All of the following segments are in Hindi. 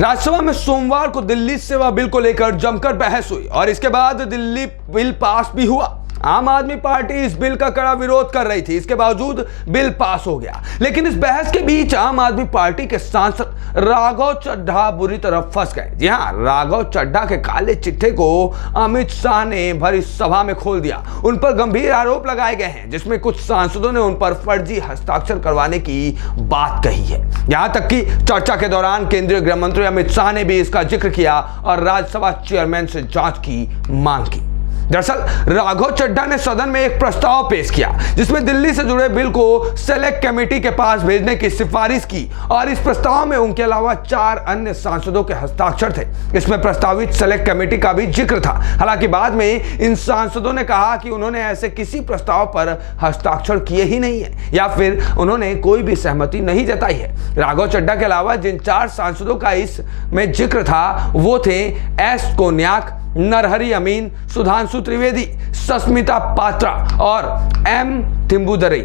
राज्यसभा में सोमवार को दिल्ली सेवा बिल को लेकर जमकर बहस हुई और इसके बाद दिल्ली बिल पास भी हुआ। आम आदमी पार्टी इस बिल का कड़ा विरोध कर रही थी, इसके बावजूद बिल पास हो गया। लेकिन इस बहस के बीच आम आदमी पार्टी के सांसद राघव चड्ढा बुरी तरह फंस गए। जी हां, राघव चड्ढा के काले चिट्ठे को अमित शाह ने भरी सभा में खोल दिया। उन पर गंभीर आरोप लगाए गए हैं, जिसमें कुछ सांसदों ने उन पर फर्जी हस्ताक्षर करवाने की बात कही है। यहां तक कि चर्चा के दौरान केंद्रीय गृह मंत्री अमित शाह ने भी इसका जिक्र किया और राज्यसभा चेयरमैन से जांच की मांग की। दरअसल राघव चड्ढा ने सदन में एक प्रस्ताव पेश किया, जिसमें दिल्ली से जुड़े बिल को सेलेक्ट कमेटी के पास भेजने की सिफारिश की और इस प्रस्ताव में उनके अलावा 4 अन्य सांसदों के हस्ताक्षर थे। इसमें प्रस्तावित सेलेक्ट कमेटी का भी जिक्र था। हालांकि बाद में इन सांसदों ने कहा कि उन्होंने ऐसे किसी प्रस्ताव पर हस्ताक्षर किए ही नहीं है या फिर उन्होंने कोई भी सहमति नहीं जताई है। राघव चड्ढा के अलावा जिन 4 सांसदों का इसमें जिक्र था वो थे एस कोन्याक, नरहरि अमीन, सुधांशु त्रिवेदी, सस्मिता पात्रा और एम तिम्बुदरई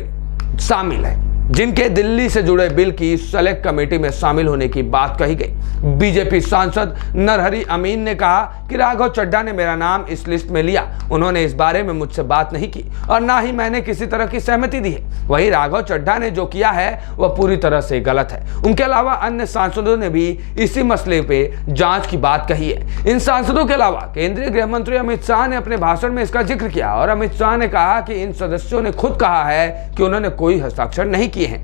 शामिल है, जिनके दिल्ली से जुड़े बिल की सेलेक्ट कमेटी में शामिल होने की बात कही गई। बीजेपी सांसद नरहरि अमीन ने कहा कि राघव चड्ढा ने मेरा नाम इस लिस्ट में लिया, उन्होंने इस बारे में मुझसे बात नहीं की और ना ही मैंने किसी तरह की सहमति दी है। वही राघव चड्ढा ने जो किया है वह पूरी तरह से गलत है। उनके अलावा अन्य सांसदों ने भी इसी मसले पे जांच की बात कही है। इन सांसदों के अलावा केंद्रीय गृह मंत्री अमित शाह ने अपने भाषण में इसका जिक्र किया और अमित शाह ने कहा कि इन सदस्यों ने खुद कहा है कि उन्होंने कोई हस्ताक्षर नहीं किए हैं।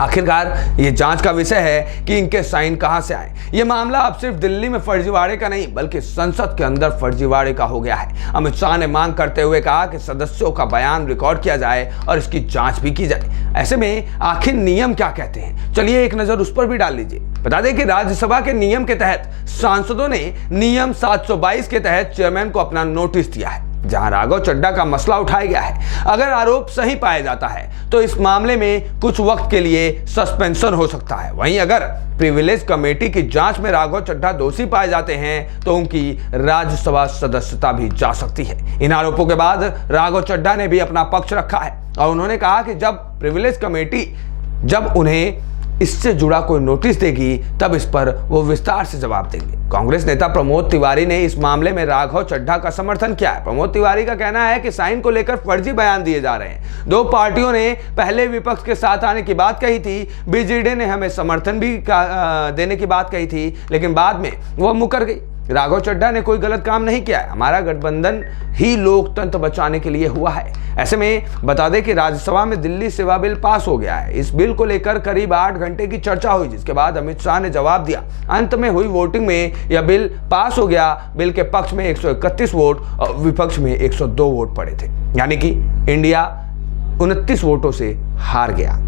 आखिरकार ये जांच का विषय है कि इनके साइन कहां से आए। ये मामला अब सिर्फ दिल्ली में फर्जीवाड़े का नहीं बल्कि संसद के अंदर फर्जीवाड़े का हो गया है। अमित शाह ने मांग करते हुए कहा कि सदस्यों का बयान रिकॉर्ड किया जाए और इसकी जांच भी की जाए। ऐसे में आखिर नियम क्या कहते हैं, चलिए एक नजर उस पर भी डाल लीजिए। बता दें कि राज्यसभा के नियम के तहत सांसदों ने नियम 722 के तहत चेयरमैन को अपना नोटिस दिया है, जहां राघव चड्ढा का मसला उठाया गया है। अगर आरोप सही पाया जाता है तो इस मामले में कुछ वक्त के लिए सस्पेंशन हो सकता है। वहीं अगर प्रिविलेज कमेटी की जांच में राघव चड्ढा दोषी पाए जाते हैं तो उनकी राज्यसभा सदस्यता भी जा सकती है। इन आरोपों के बाद राघव चड्ढा ने भी अपना पक्ष रखा है और उन्होंने कहा कि जब प्रिविलेज कमेटी जब उन्हें इससे जुड़ा कोई नोटिस देगी तब इस पर वो विस्तार से जवाब देंगे। कांग्रेस नेता प्रमोद तिवारी ने इस मामले में राघव चड्ढा का समर्थन किया है। प्रमोद तिवारी का कहना है कि साइन को लेकर फर्जी बयान दिए जा रहे हैं। 2 पार्टियों ने पहले विपक्ष के साथ आने की बात कही थी, बीजेडी ने हमें समर्थन भी देने की बात कही थी, लेकिन बाद में वह मुकर गई। राघव चड्ढा ने कोई गलत काम नहीं किया है, हमारा गठबंधन ही लोकतंत्र बचाने के लिए हुआ है। ऐसे में बता दें कि राज्यसभा में दिल्ली सेवा बिल पास हो गया है। इस बिल को लेकर करीब 8 घंटे की चर्चा हुई, जिसके बाद अमित शाह ने जवाब दिया। अंत में हुई वोटिंग में यह बिल पास हो गया। बिल के पक्ष में 131 वोट और विपक्ष में 102 वोट पड़े थे, यानी कि इंडिया 29 वोटों से हार गया।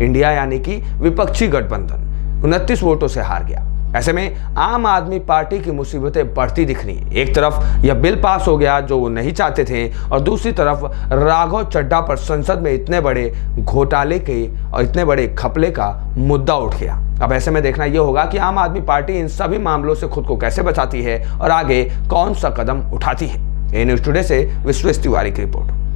इंडिया यानी कि विपक्षी गठबंधन 29 वोटों से हार गया। ऐसे में आम आदमी पार्टी की मुसीबतें बढ़ती दिख रही हैं। एक तरफ यह बिल पास हो गया जो वो नहीं चाहते थे और दूसरी तरफ राघव चड्ढा पर संसद में इतने बड़े घोटाले के और इतने बड़े घपले का मुद्दा उठ गया। अब ऐसे में देखना यह होगा कि आम आदमी पार्टी इन सभी मामलों से खुद को कैसे बचाती है और आगे कौन सा कदम उठाती है। ए न्यूज़ टुडे से विश्वेश तिवारी की रिपोर्ट।